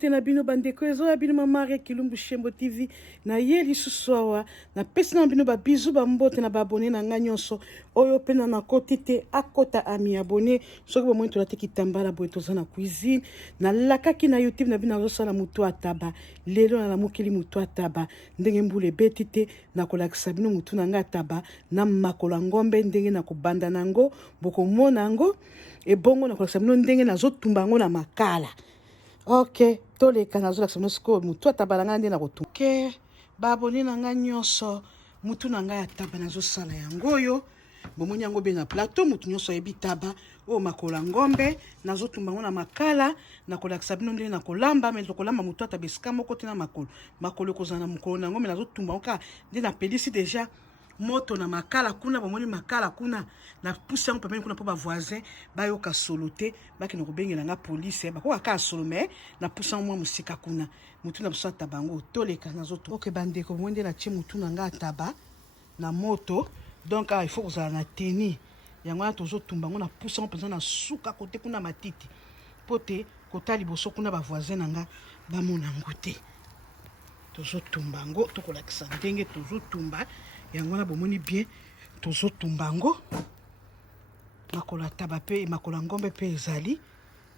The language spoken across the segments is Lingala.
Tena bino bandeko ezo ya bino mamare Kilumbu Shembo TV na yeli suswawa na pesi na bino ba bizu ba mbote na ba abonné na nga nyonso oyo pena na koti te akota ami abonné soki bo mwento late kitambala boye toza na cuisine na lakaki na YouTube na bino azosala mutu ataba lelo na mokili mutu ataba ndenge mbule beti te na kolakisa bino mutu na nga ataba na makola ngombe ndenge na kobanda nango boko mona ngo e bongo na kolakisa bino ndenge na zotumba ngo na makala. Ok, toleka nazo lakisa mosiko mutu ataba nga ndenge na kotumba. Ok, ba abonné na nga nyonso mutu na nga ataba nazo sala yango yo. Bomoni yango be na plateau mutu nyonso yebi taba o makola ngombe nazo tumba ngo na makala na kolakisa bino ndenge na kolamba mais kolamba mutu ataba esika moko te na makolo kozana mukolo na ngombe nazo tumba ngo ka ndenge na pelisi déjà moto na makala kuna bomoni makala kuna na pousse yango pembeni kuna po ba voisin bayoka solo te baki na kobengela nga police bakoka ka solo mais na pousse yango mwa musika kuna mutu na biso ataba ngo toleka nazo to. Ok bandeko bomoni na tie mutu na nga ataba na moto donc il faut kozala na tenue yango na tozotumba ngo na pousse yango mpenza na suka kote kuna matiti po te kota liboso kuna ba voisin na nga bamona ngo te tozotumba ngo tokolakisa ndenge tozotumba yango na bomoni bien tozotumba ngo makola taba pe makola ngombe pe ezali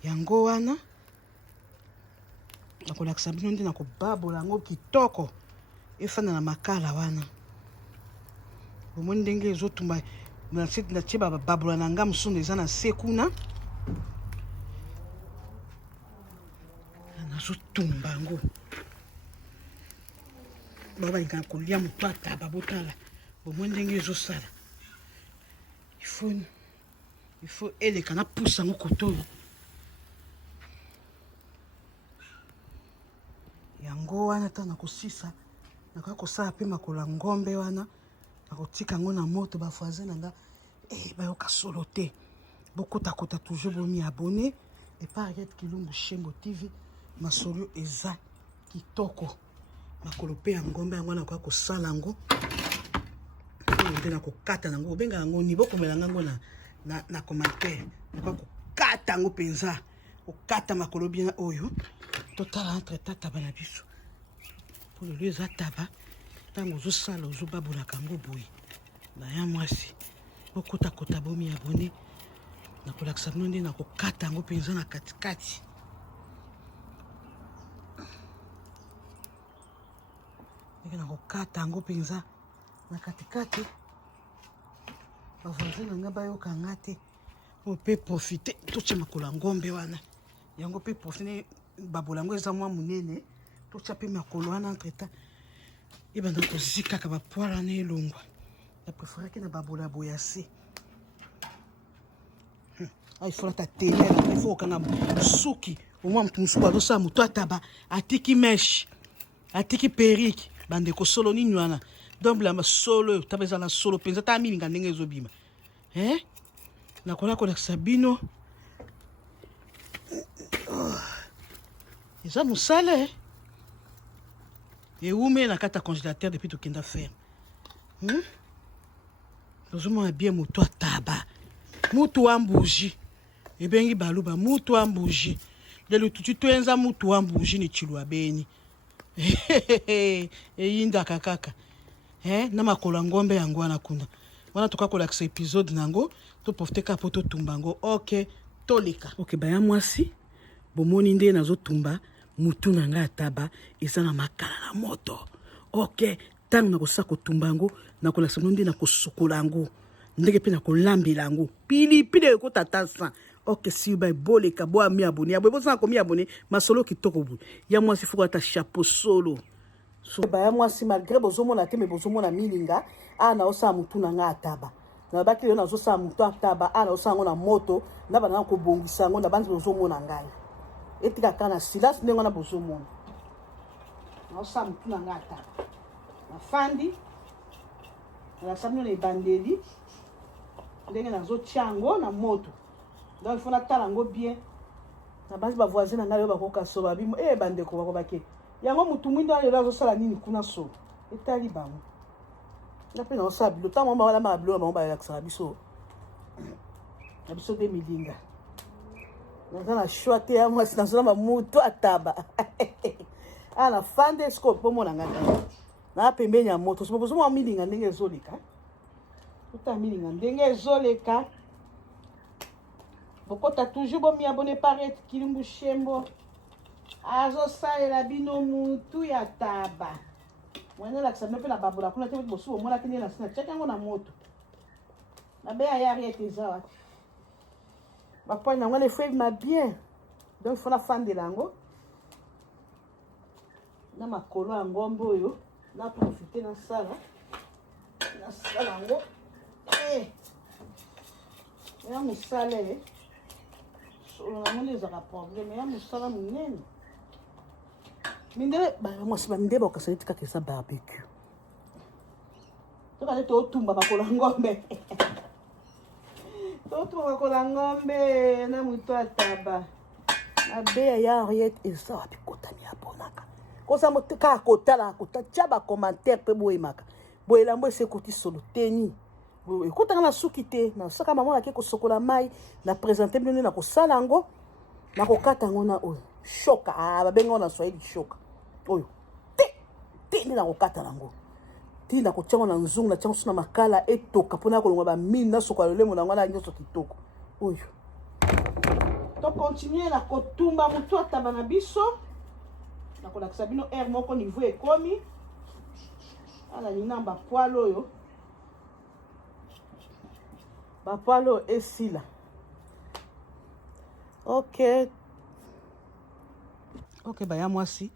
yango wana nakolakisa bino nde na kobabola yango kitoko efanda na makala wana bomoni ndenge ezotumba na tie babola na nga mosusu eza na se kuna nazotumba yango babalingana kolia motu ataba botala bomoni ndenge ezosala il faut eleka na pousse yango kotoyo yango wana ta na kosisa nakoki kosala mpe makola ngombe wana nakotika yango na moto bafoise na nga bayoka solo te bokotakota toujours bomi abonné eparget Kilumbu Shembo TV masolo eza kitoko makolo pe ya ngombe yango nakoki kosala yango nde na kokata nango obenga yango ni bokomela yango na commentaire nakoki kokata yango mpenza kokata makolo bien oyo totala entre tataba na biso po lelo eza taba ntango ozosala ozobabolaka yango boye baya mwasi bokotakota bomi abonné nakolakisa bino nde na kokata yango mpenza na katikati ndenge na kokata yango mpenza na katikati bavoisin na nga bayoka nga te po mpe profite totia makola ngombe wana yango mpe profite babola yango eza mwa monene totia mpe makolo wana entretemps ebanda kozikaka bapoile wana elongwa na préféraki na babola boya se ifolata tenere ifo kokanga suki omwa motu mosuku azosala motu ataba atiki meshe atiki perike bandeko solo nini wana donc bilamba solo taba ezala solo mpenza ta milinga ndenge ezobima nakola kolakisa bino eza mosala eume na kati ya congélateur depuis tokenda ferme tozomona bien motu ataba mutu wa mbuji ebengi baluba mutu wa mbuji lelo tuti toyenza mutu wa mbuji ni chilwa beni eyindaka kaka na makolo ngombe yango wana kuna wana toka kolakisa episode nango toprofite ka po totumba ngo ok toleka. Ok baya mwasi bomoni nde nazotumba mutu na nga ataba eza na makala na moto. Ok ntango nakosala kotumba ngo nakolakisa bino nde na kosukola yango ndenge mpe na kolambela yango pilipili ekotata sa. Ok si ba boleka bo ami abonné abo bozana komi abonné masolo kitoko bu ya mwasi fuko ata chapeau solo so ba ya mwasi malgré bozomona te me bozomona milinga ana osala mutu na nga ataba na baki yo nazosala mutu ataba ana osala ngo na moto na bana ko bongisa ngo na banzi bozomona ngai etika kana silence ndenge na bozomona na osala mutu na nga ataba na fandi na samino na bandeli ndenge nazotia ngo na moto donc il faut natala ngo bien na basi ba voisin na ngai bakoka so babimo bandeko bakobake yango mutu mwindo lelo azosala nini kuna so etali bango na pe na osala bilo tamo mama na bilo bango ba yakisa biso na biso de milinga na choix te ya mwasi nazolamba mutu ataba ana fande siko pomona nganga na pembeni ya moto so bozo milinga ndenge ezoleka tuta milinga ndenge ezoleka bokota toujours bomi abonné paret Kilumbu Shembo azosalela bino mutu ya taba mwana lakisa mpe na babola kuna te bosu bomona kende na sina tchaka ngo na moto na be ya riete zawa bapoint na ngale feuille ma bien donc il faut la fande lango na makolo ya ngombe oyo na profiter na sala ngo ya musale solo na mone ezaka problème ya musala munene mindele mwasi baminde bakasali tikaka eza barbecue tokale totumba makolo ya ngombe totumba ngombe na mutu ataba na beya ya Henriette eza wapi kotami ya bonaka kosa motika kotala kotatia ba commentaire pe boyemaka boyelambo esekoti solo teni ekotanga na suki te na saka mama nake kosokola mai na présenter bino na kosala ngo na kokata ngo na oyo shoka babenga na Swahili shoka oyo te na kokata nango ti na kotiango na nzungu na tiango na makala etoka mpona kolonga ba mine na sokola lolemo na ngo na nyonso kitoko oyo to continuer na kotumba mutu ataba na biso na kolakisa bino air moko niveau ekomi ala nina bapoil oyo esila ok baya mwasi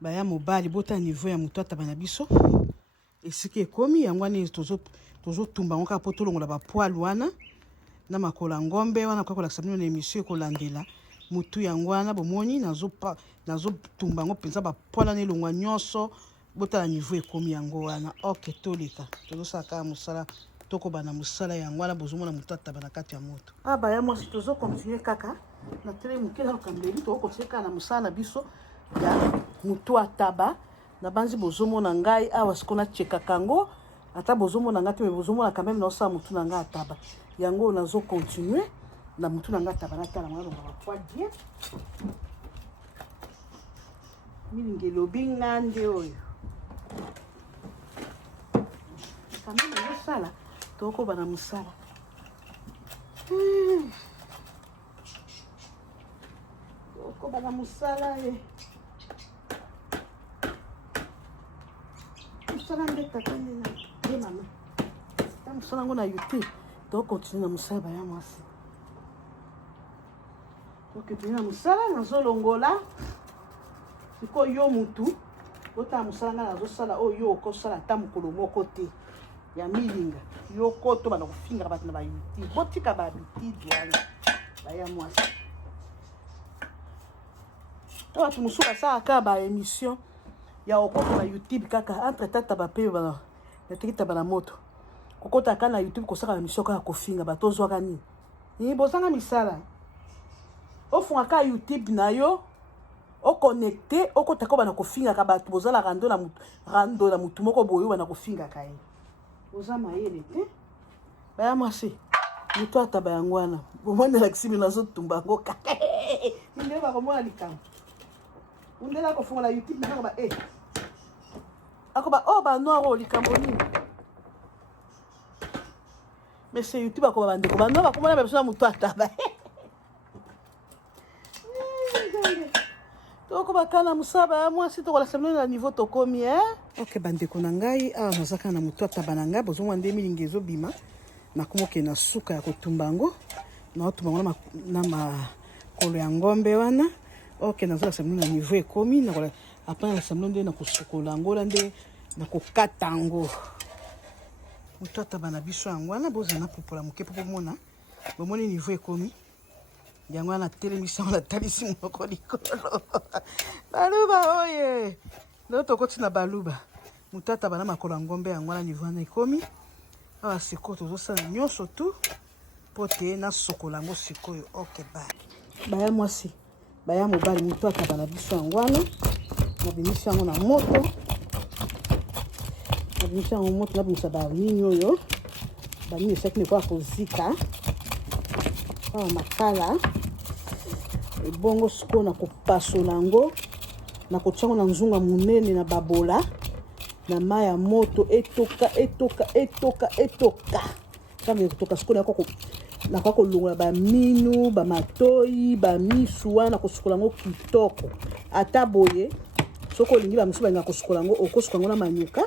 baya mobali bota niveau ya mutu ataba na biso esiki ekomi yango wana tozotumba ngo kaka po tolongola bapoil wana na makolo ngombe wana kwa kolakisa bino na émission ekolandela mutu yango wana bomoni nazotumba ngo mpenza bapoil na elongwa nyonso botala niveau ekomi yango wana ok toleka tozosaka mosala tokobana mosala yango wana bozomona mutu ataba na kati ya moto baya mwasi tozokontinue kaka na tele moke na lokambeli tokokontinue kaka na mosala na biso ya mutu ataba na banzi bozomona ngai awa sikona tchekaka ngo ata bozomona ngai te me bozomona quand même naosala mutu na ngai ataba yango nazokontinue na mutu na ngai ataba natala mwana longa bapoil bien milingi elobi ngande oyo quand même nazosala tokobana mosala tokobana mosala mosala nde tata nde mama ta mosala yango na youtube tokontinue na mosala baya mwasi tokepeni na mosala nazolongola sikoyo yo mutu otala mosala ngai nazosala oyo yo okosala ata mokolo moko te ya milinga yo koto bana kofinga bato na bayuti botika babitidi wana baya mwasi to bato mosusu basalaka baémission ya okoko na youtube kaka entre tata bape bana yatikita bana moto kokota kaka na youtube kosaka émission kaka kofinga bato ozwaka nini bozanga misala ofunga kaka youtube na yo oconnecté okotaka bana kofingaka bato bozala rando na mutu moko boyo bana kofingaka ye oza mayele te baya mwasi mutu ataba yango wana bomona lakisimi nazotumba yango kaka ndenge bakomona likambo ndenge akofungola youtube nakoba akoba banoir oyo likambo nini mais c'est youtube akoba bandeko banoir bakomona babiso na mutu ataba toko bakana musaba ya mwasi tokolakisa bino na niveau tokomi ok bandeko na ngai awa naza kaka na motu ataba na ngai bozomwa nde milingi ezobima nakomoke na suka ya kotumba yango naotumba yango na makolo ya ngombe wana ok nazolakisa bino na niveau ekomi apres nalakisa bino nde na kosukola yango la nde na kokata yango motu ataba na biso yango wana bozala na popola moke po bomona bomoni niveau ekomi yango wana telemisi yango natalisi moko likolo baluba oye lelo tokoti na baluba motu ataba na makolo ya ngombe yango wana niveau wana ekomi awa sikoyo tozosala nyonso tu po te nasokola yango sikoyo ok baya mwasi baya mobali motu ataba na biso yango wana nabimisi yango na moto nabimisa banini oyo banini esaki nekoya kozika awa makala bongo siko na kopasola yango na kotiango na nzunga munene na babola na mai ya moto etoka kama etoka siko na kwa kolongola ba minu ba matoi ba misu wana kosukola yango kitoko ata boye soko olingi ba misu balinga kosukola yango okosukola yango na manyuka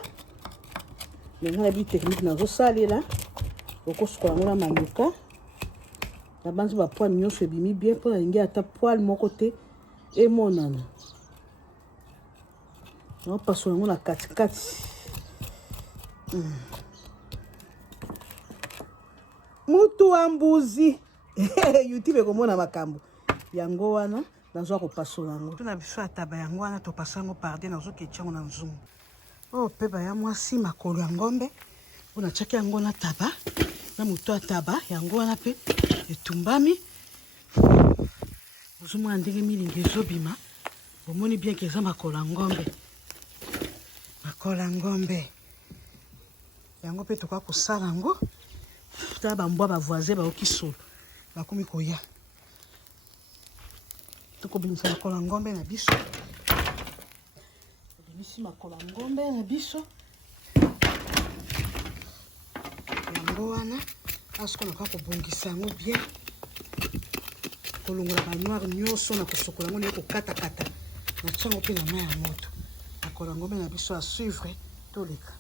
ndenge na bi technique nazosalela okosukola yango na manyuka na banzi ba poil nyonso ebimi bien mpona lingi ata poil moko te emonana naopasola yango na katikati mutu wa mbuzi YouTube ekomona makambo yango wana nazwa kopasola yango tuna biso ataba yango wana topasa yango pardon nazoketia yango na nzungu oyo mpe baya mwasi makolo ya ngombe mpona tiaki yango na taba na moto ataba yango wana mpe etumbami ozomona ndenge milingi ezobima omoni bien ke eza makolo ya ngombe yango mpe tokoka kosala yango tala bambwa bavoisin baoki solo bakomi koya tokobimisa makolo ya ngombe na biso obimisi makolo ya ngombe na biso yango wana asiko nakoka kobongisa yango bien kolongola banoire nyonso na kosokola yango naye kokatakata na tiango mpe na mai ya moto makolo ya ngombe na biso asuivre toleka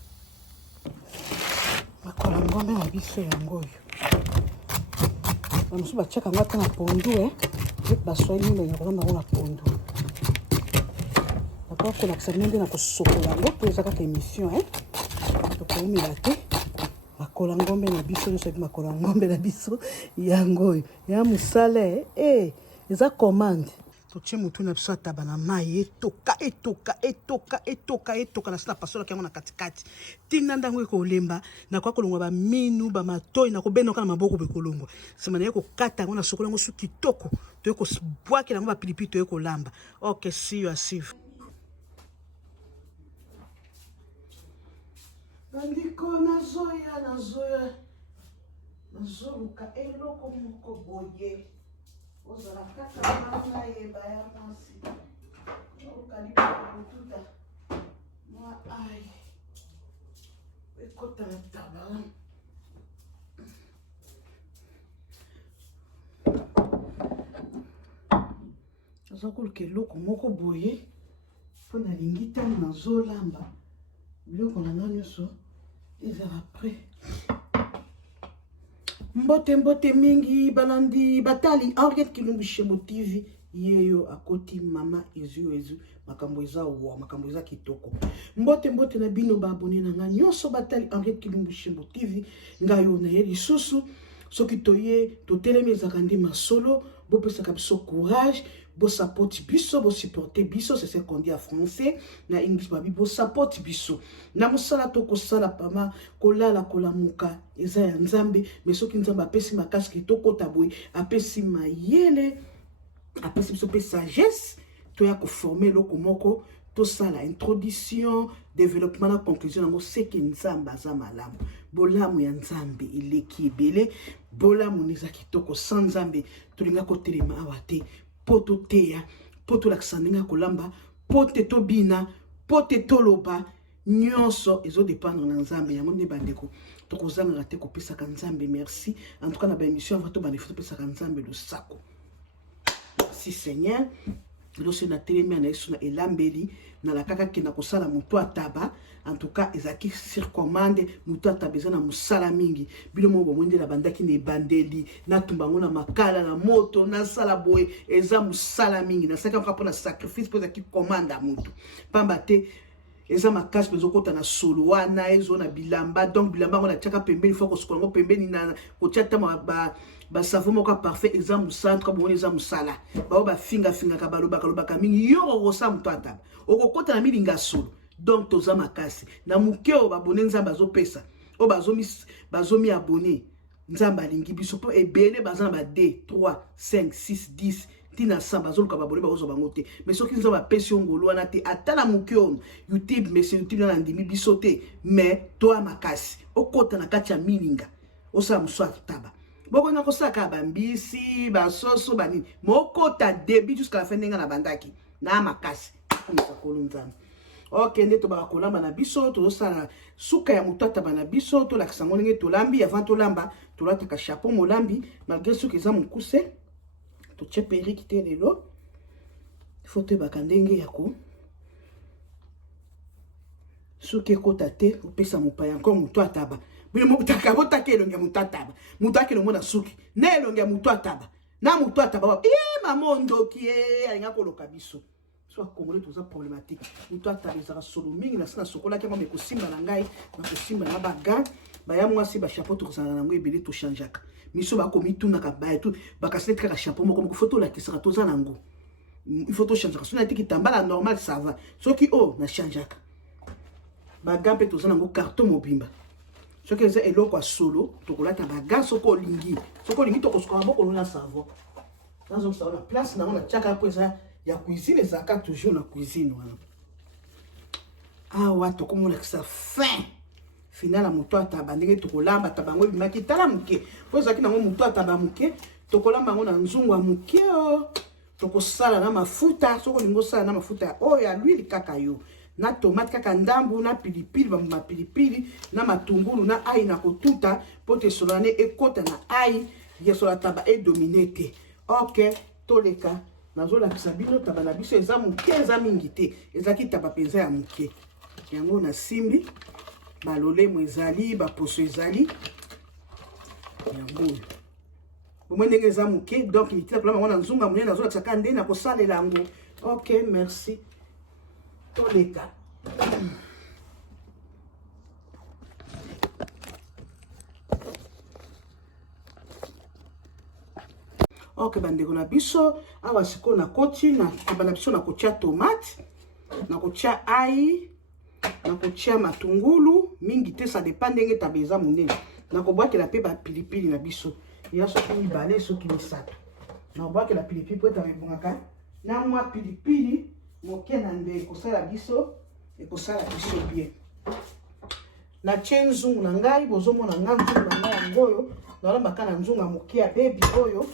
makolo ya ngombe na biso yango oyo bamosusu batiaka yango ata na pondu baswai mingi kolamba yango na pondu nakoka kolakisa bino nde na kosokola yango mpo eza kaka émission tokoumela te makolo ya ngombe na biso nyonso ebi makolo ya ngombe na biso yango oyo ya mosala eza commande totie motu na biso ataba na mai etoka na sina pasolaki yango na katikati ntina ndango ekolemba nakoka kolongwa baminu bamatoi nakobenoka na maboko bekolongwa nsima na ye kokata yango na sokola yango su kitoko toye kobwakela yango bapilipili toye kolamba ok siyo asive bandiko nazoluka eloko moko boye ozala kaka bana yeba ya mwasi okalipa kotuta mwa ai ekota na taba aza koluka eloko moko boye mpo nalingi ntango nazolamba biloko na nga nyonso ezala pre mbote mingi balandi batali Henriette Kilumbu Shembo TV yeyo akoti mama ezu makambo eza wa makambo eza kitoko mbote na bino ba abonné na nga nyonso batali Henriette Kilumbu Shembo TV ngayo na ye lisusu soki toye totelemi ezaka nde masolo bopesaka biso courage bo support biso bo supporter biso c'est ce qu'on dit en français na english babi bo support biso na musala to ko sala pama kolala kolamuka eza ya nzambe mais soki nzambe apesi makasi kitoko taboy apesi mayele apesi biso pe sagesse to ya ko former loko moko to sala introduction développement na conclusion ngo c'est que nzambe aza malamu bolamu ya nzambe ileki ebele bolamu niza kitoko sans nzambe tolinga ko telema awate poto teya poto laksandenga kolamba pote to bina pote toloba nyonso ezo dépendre na nzambe yango nde bandeko tokozanga te kopesa ka nzambe merci en tout cas na ba émission va to ba nefa pesa ka nzambe le sako merci Seigneur lorsque na telemi na yesu na elambeli na la kaka kina kosala mutu ataba en tout cas ezaki circommande mutu ataba eza na musala mingi bino mo bomwende la bandaki ne bandeli na tumbango na makala na moto na sala boye eza musala mingi na saka kwa na sacrifice po ezaki commande mutu pamba te eza makasi pezo kota na solo wana ezo na bilamba donc bilamba ngona tiaka pembeni foko sokolongo pembeni na kotiata ba savon moko parfait exemple centre bon eza musala ba finga ka baloba mingi yo kosa mutu ataba okokota na milinga solo donc toza makasi na mukeo babone nzamba bazopesa o bazomi abonné nzamba alingi biso po ebele bazana ba 2 3 5 6 10 tina samba zoluka babone bazo bango te mais soki nzamba pesi ngolo wana te atala mukeo YouTube mais c'est YouTube na ndimi biso te mais toi makasi okota na kati ya milinga osa muswa taba boko na kosaka bambisi basoso banini moko ta début jusqu'à la fin ndenga na bandaki na makasi komisa kolunzana. Ok, nde to bakakolamba na biso tozosala suka ya moto ataba na biso tolakisa ngo ndenge tolambi avant tolamba tolataka chapeau molambi malgré suki eza mokuse totie periki te lelo ifo toyebaka ndenge ya ko suki ekota te opesa mopaya encore moto ataba bino mokutaka botaka elongi ya moto ataba moto akelo mona suki na elongi ya moto ataba na moto ataba mama ndoki alinga koloka biso soit congolais tout ça problématique ou toi tu as les solo mingi na sina sokola ki me kosimba na ngai na kosimba na baga ba ya moi si ba chapeau to zana na ngwe belé to changeaka miso ba komi tuna ka ba tout ba kasete ka chapeau moko ko photo la kisaka to zana ngo il faut to changeaka sona tiki tambala normal ça va soki oh na changeaka ba gampe to zana ngo carton mobimba soki eza eloko solo to kolata baga soko lingi to koskola boko na savon dans un salon la place na on a chaka po eza ya cuisine ezaka toujours na cuisine wana awa tokomona kisa fin final ya moto ataba ndenge tokolamba tabango bimaki tala moke po ezalaki nango moto ataba moke tokolamba yango na nzungu ya moke tokosala na mafuta soko olingi osala na mafuta oyo ya l'huile kaka yo na tomate kaka ndambu na pilipili bambuma pilipili na matungulu na ai na kotuta po tesola ne ekota na ai yesola taba edomine te. Ok, toleka nazolakisa bino taba na biso eza moke eza mingi te ezalaki taba mpenza ya moke yango na simbi balolemo ezali baposo ezali yango bomoi ndenge eza moke donc itina kolamba ngo na nzunga monene nazolakisaka nde na kosalela yango. Ok, merci toleka. Ok, bandeko na biso awa siko na koti na taba na biso na kotia tomate na kotia ai na kotia matungulu mingi te ça dépend ndenge taba eza monene na kobwakela pe ba pilipili na biso ya soki mibale soki misato na kobwakela pilipili po taba ebongaka na mwa pilipili moke na nde ekosala biso bien na tie nzungu na ngai bozomona nga nzungu na ngai yango oyo nalambaka na nzungu ya moke ya bebi oyo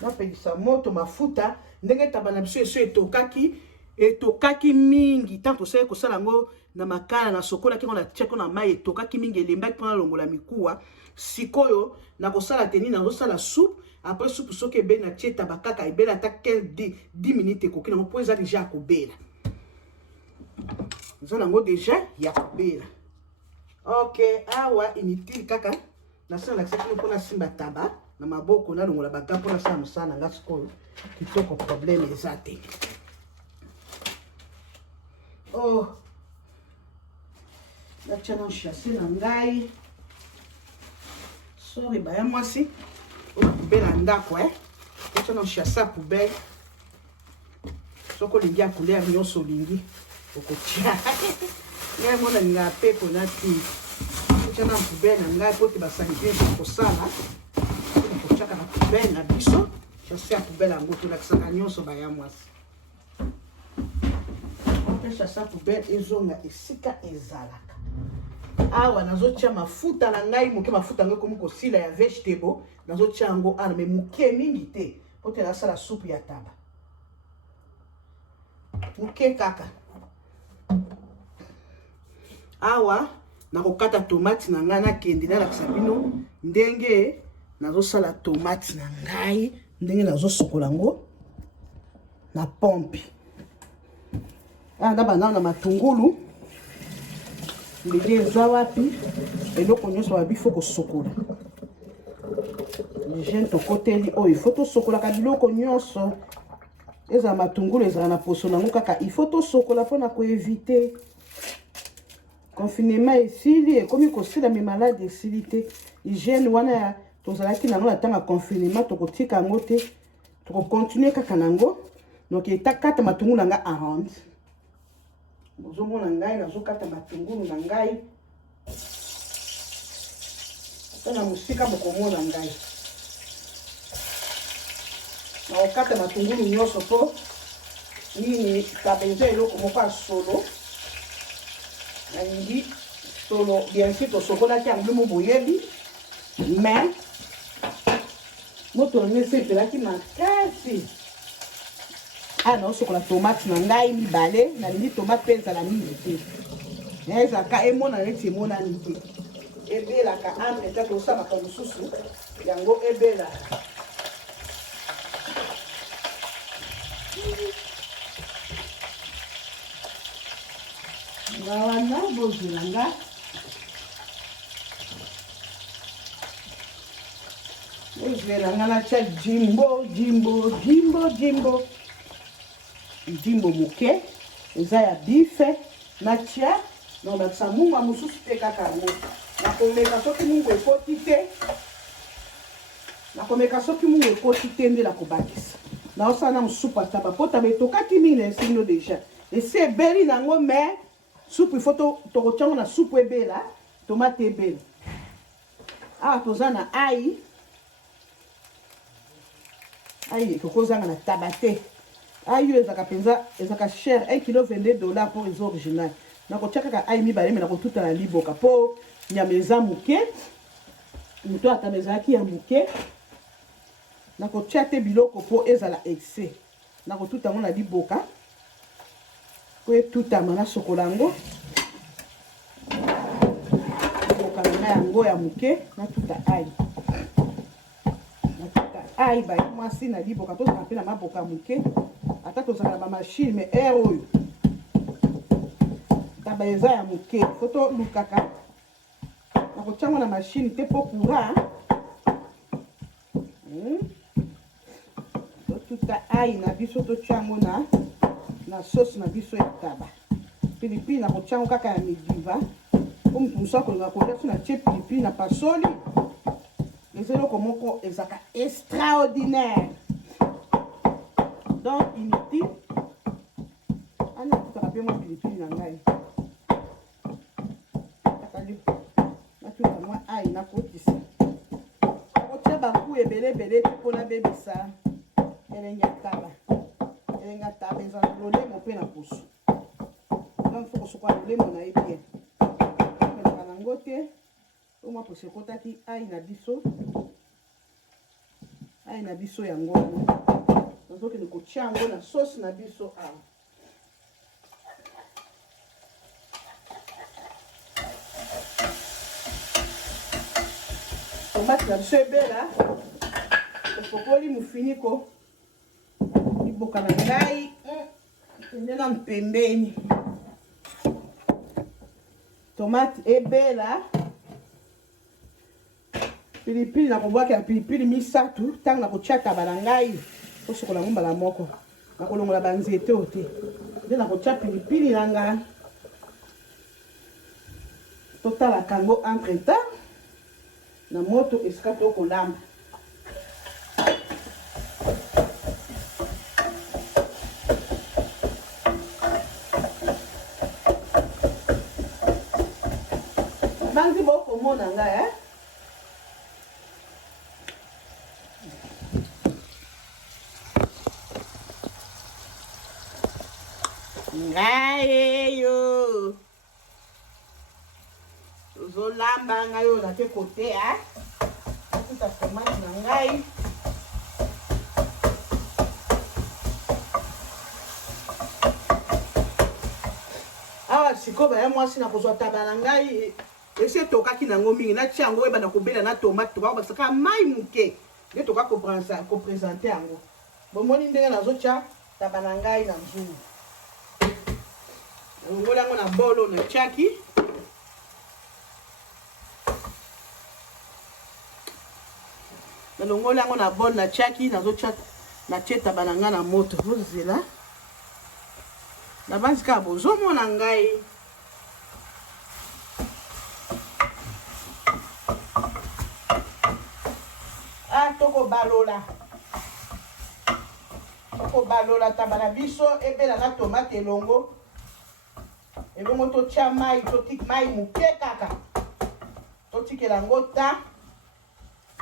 napelisa moto mafuta ndenge taba na biso eso etokaki mingi tant tosali kosala yango na makala na sokola ki na tiako na mai etokaki mingi elembaki mpona longola mikuwa sikoyo na kosala teni nazosala soupe après soupe soki ebeli na tie taba kaka ebeli ata 10 minutes ekoki nango mpo eza deja ya kobela eza nango deja ya kobela. Ok, awa inutile kaka nasala lakisa kino mpona simba taba na maboko na longola baga mpona sala mosala na nga sikoyo kitoko problème eza te. Oh, natia na chasse na ngai sori baya mwasi oyo poubele ya ndako natia na chasse ya poubele soko olingi ya couleur nyonso olingi okotia ngai mona linga pepo na ti natia na poubele na ngai po te basanite kosala kotiaka na poubele na biso chasse ya poubele yango tolakisaka nyonso baya mwasi chasse ya poubele ezonga esika ezalaka. Awa nazotia mafuta na ngai moke mafuta yango ekomi kosila ya vegetable nazotia yango ana me moke mingi te po te nasala soupe ya taba moke kaka. Awa nakokata tomate na ngai nakende nalakisa bino ndenge nazosala tomate na ngai ndenge nazosokola yango na pompe. Ndaba na matungulu ndenge eza wapi eloko nyonso babifo kosokola jeune tokoteli oyo ifo tosokolaka biloko nyonso eza matungulu ezala na poso nango kaka ifo tosokola mpona koevite confinement esili ekomi kosila me malade esili te hygiène wana ya tozalaki nango na ntango ya confinement tokotika yango te tokokontinue kaka nango donc etakata matungulu nanga arronde bozomona ngai nazokata matungulu na ngai ata na mosika bokomona ngai nakokata matungulu nyonso mpo nini tabenza eloko moko ya solo nalingi solo bien sûr tosokolaki yango mo boyebi mais moto na ngese pelaki makasi. Ah non, sokola tomate na ngai mibale na lingi tomate pe ezala mingi te. Ezaka emona neti emonani te. Ebelaka entre ta tosalaka mosusu yango ebela. Wana bozulanga. Bozulanga na tia jimbo muke. Eza ya bife na tia. Non, donc ça munga mususu te kaka ngo. Nakomeka soki mungu ekoti te. Nakomeka soki mungu ekoti te nde nakobakisa. Naosala na musupu ataba pota betokaki mingi na esino déjà. Esi ebeli nango mais soupe il faut tokotiango na soupe ebela, tomate ebela. Ah toza na ail. Ail tokozanga na tabate. Ail ezaka penza ezaka cher, 1 kg $22 pour les originales. Nakotia kaka ail mibale me nakotuta na liboka po nyama eza muke. Muto ataba ezalaki ya muke. Nakotia te biloko po ezala excès. Nakotuta ngo na liboka. Po etutama na sokolango. Liboka na yango ya muke natuta ail. Natuta ail ba mwasi na liboka to ka pe na maboka muke. Ata tozala ba machine mais air oyo. Taba eza ya muke. Foto lukaka. Nakotiango na machine te po courant. Tuta ail na biso totiango na sauce na biso etaba. Pilipili na kotiango kaka ya midiva. Po mutu mosusu akolinga kolia so na tie pilipili na pasoli. Eza eloko moko ezaka extraordinaire. Donc inutile. Ana tutaka pe mwa pilipili na ngai. Akali. Natuta mwa ail na kotisa. Nakotia baku ebele mpona bebisa. Elenga taba eza lolemo mpe na poso. Donc faut kosuka lolemo na ye bien. Pelaka nango te. O mwa poso ekotaki ail na biso yango. Tozokende kotia yango na sauce na biso awa. Tomate na biso ebela. Topokoli mufiniko. Liboka na ngai. Tendela mpembeni. Tomate ebela. Pilipili na kobwaka ya pilipili misatu. Tanga na kotia taba na ngai. Osokola ngo mbala moko. Na kolongola banzete ote. Nde na kotia pilipili na ngai. Totala kango entre temps. Na moto esika tokolamba. Banzi boko mona ngai ngai yo zolamba ngai yo na te kote tuta tomate na ngai awa sikoyo baya mwasi na kozwa taba na ngai esi etokaki nango mingi natia yango ebanda kobela na tomate tokakobasaka mai muke nde toka kopresente yango bomoni ndenge nazotia taba na ngai na nzungu nalongola yango na bolo natiaki nalongola yango na bolo natiaki nazotia natie taba na ngai na moto bozela na banzi kaka bozomona ngai tokobalola taba na biso ebela na tomate elongo ebongo totia mai totika mai muke kaka totikela yango ta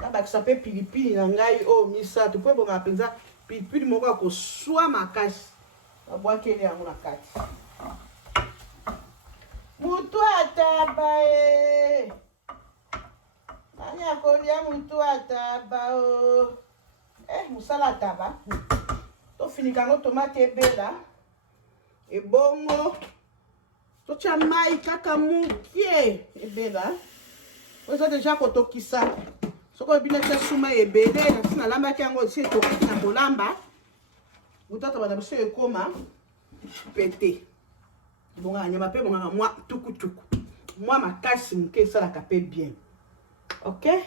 nabakisa mpe pilipili na ngai oyo misato mpo ebongaka mpenza pilipili moko ya koswa makasi babwakeli yango na kati mutu ataba nani akolia mutu ataba o mosala taba tofinika yango tomate ebela ebongo totia mai kaka mokie ebela oza deja kotokisa soki obina tia suma ebele nasi nalambaki yango esi etokaki na kolamba butata na biso ekoma pete bongaka nyama mpe bongaka mwa tukutuku mwa makasi moke esalaka mpe bien. Ok,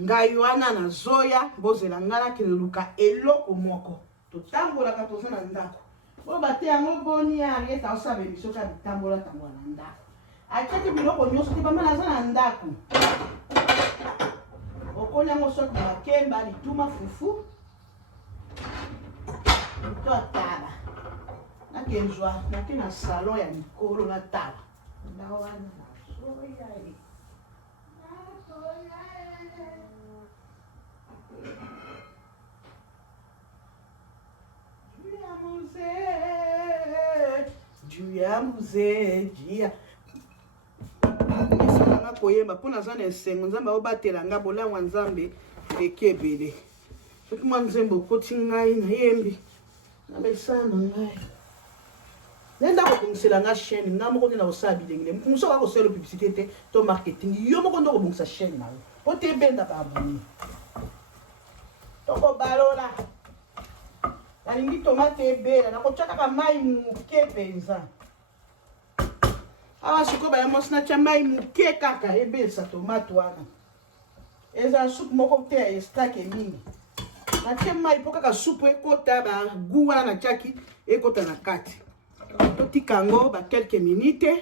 ngai wana nazoya bozela ngala kiluka eloko moko totambolaka toza na ndako bo bate yango boni arieta osaba biso ka bitambola tambola na ndako akati biloko nyonso te bama naza na ndako okoni yango soki bakemba lituma fufu to ataba nakezwa nake na salon ya mikolo na taba ndawana nazoya Juya muze jia esalanga koyemba mpo naza na esengo nzambe aobatela nga bolangwa nzambe eke ebele soki mwa nzembo okoti ngai nayembi na besala na ngai nenda kobongisela nga chaîne nga moko nde na kosala bilengele moso kaka kosala publicité te to marketing yo moko nde kobongisa chaîne na yo po te ebenda baaboni tokobalola nalingi tomate ebela nakotia kaka mai moke mpenza awa sikoyo baya mwasi natia mai moke kaka ebelisa tomate wana ezala supu moko te ya estake mingi natia mai mpo kaka supu ekota bagu wana natiaki ekota na kati totika yango ba quelques minutes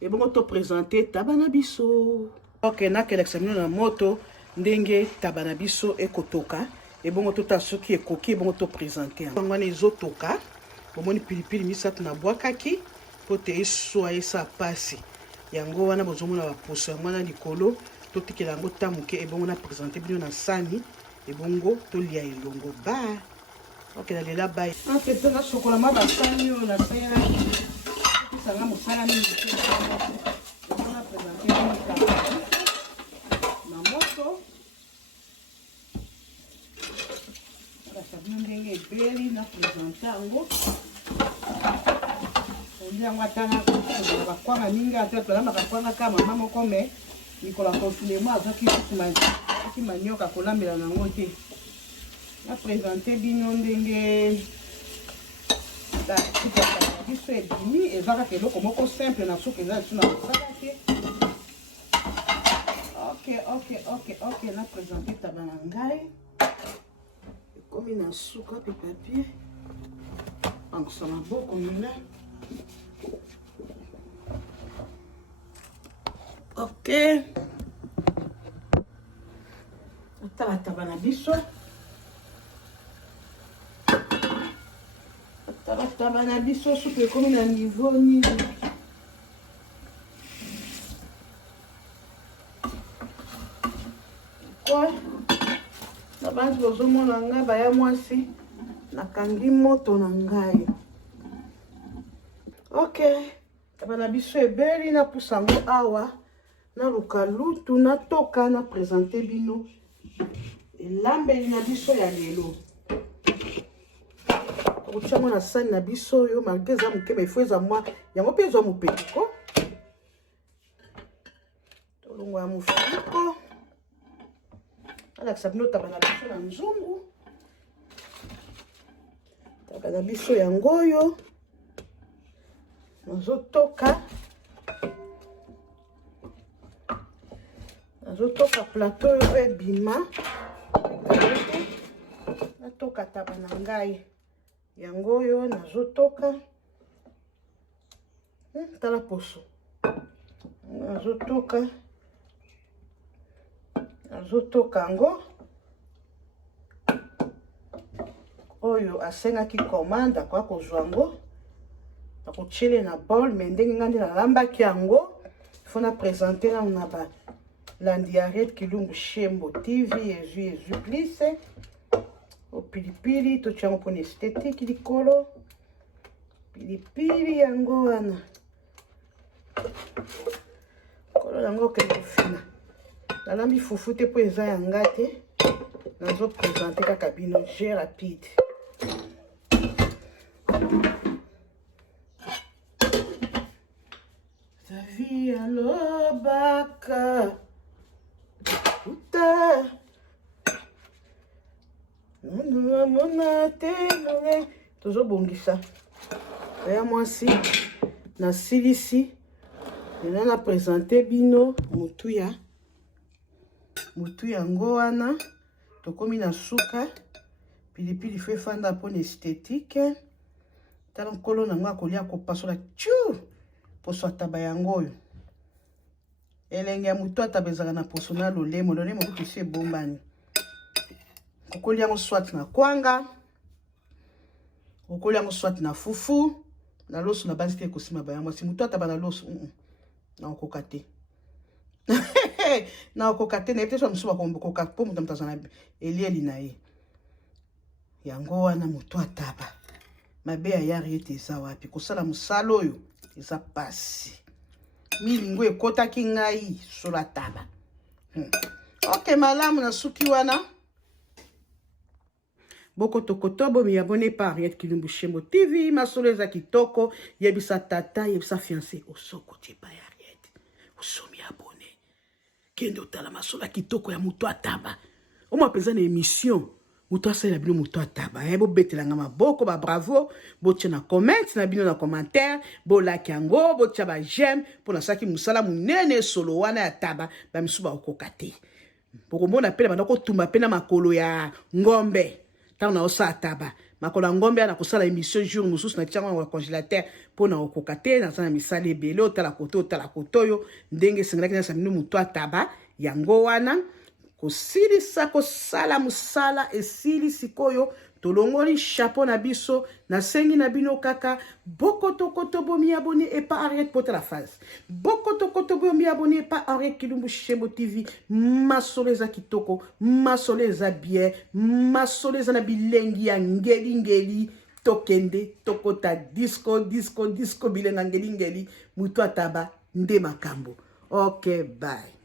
ebongo topresente taba na biso. Ok, nakelekisa bino na moto ndenge taba na biso ekotoka ebongo tota soki ekoki ebongo topresente yango wana ezotoka bomoni pilipili misato na bwakaki po te eswa esa pasi yango wana bozomona baposo yango wana likolo totikela yango ta moke ebongo na presente bino na sani ebongo tolia elongo ba. Ok, nalela bai apesa na sokola ma basani oyo nasala pisanga mosala mingi te na presente na moto sabino ndenge ebeli na presente yango oli yango atana bakwanga mingi ate tolambaka kwanga ka mama moko me nikola konfilemo azaki manioka kolambela nango te na presente bino ndenge biso ebimi eza kaka eloko moko simple na soki eza lisu na kosala te. Ok, na presente taba na ngai ekomi na suka pe papier angisa maboko mina. Ok, atalataba na biso atalataba na biso suka ekomi na niveau nini kwa na bantu bozomona nga baya mwasi nakangi moto na ngai. Ok, taba na biso ebeli na pusa yango awa na luka lutu natoka na presente bino elambeli na biso ya lelo tokotiango na sani na biso oyo malgré eza mokeba ifo eza mwa yango mpe ezwa mopetiko tolongwa ya mofuniko alakisa bino taba na biso na nzungu taba na biso yango oyo nazotoka plateau oyo ebima natoka taba na ngai yango oyo nazotoka tala poso nazotoka yango oyo asengaki commande akoya kozwa yango nakotiele na bol me ndenge nga nde nalambaki yango ifo na presente nano na balandi Ariete Kilumbu Shembo TV ezu plise opilipili totia yango mpona esthétique likolo pilipili yango wana kolo yango okende kofina nalambi fufu te mpo eza yanga te nazo présenter kaka bino j'ai rapide. Ta vie alobaka uta non mona te toujours bongisa ya mwasi na silisi ena na présenter bino mutu yango wana tokomi na suka pilipili fe fanda pona esthétique tala nkolo nango akolia kopasola tchu poso ataba yango oyo elenge ya mutu ataba ezaka na poso na lolemo kutu esi ebombani kokoli yango swat na kwanga kokoli yango swat na fufu na loso na basi te ekosima bayango si mutu ataba na loso na okoka te na okoka te na ye te so mosusu bakokoka mpo moto moto aza na elieli na ye yango wana mutu ataba mabe ya yari ete eza wapi kosala mosala oyo eza pasi milingo ekotaki ngai solo ataba ok malamu na suki wana boko tokoto bomi abonné par Henriette Kilumbu Shembo TV masolo eza kitoko yebisa tata yebisa fiancé osoko tiepa ya Henriette osomi abonné kende otala masolo kitoko ya mutu ataba oma peza na émission mutu asala bino mutu ataba bo betelanga maboko ba bravo bo tia na comment na bino na commentaire bo like yango bo tia ba j'aime pona saki musala munene solo wana ya taba ba misu ba okoka te boko mona pele bana ko tumba pena makolo ya ngombe tant na osa taba makolo ngombe na kosala émission jour mususu na tianga wa congélateur pona okoka te na sana misala ebele otala koto yo ndenge sengela kina samino mutu ataba yango wana kosilisa kosala musala esili sikoyo tolongoli chapeau na biso na sengi na bino kaka bokoto bomi abonné et pas arrête pour la phase bokoto bomi abonné pas arrête Kilumbu Shembo TV masolo eza kitoko masolo eza bien masolo eza na bilengi ya ngeli tokende tokota disco bilenga ngeli mutu ataba nde makambo. Ok, bye.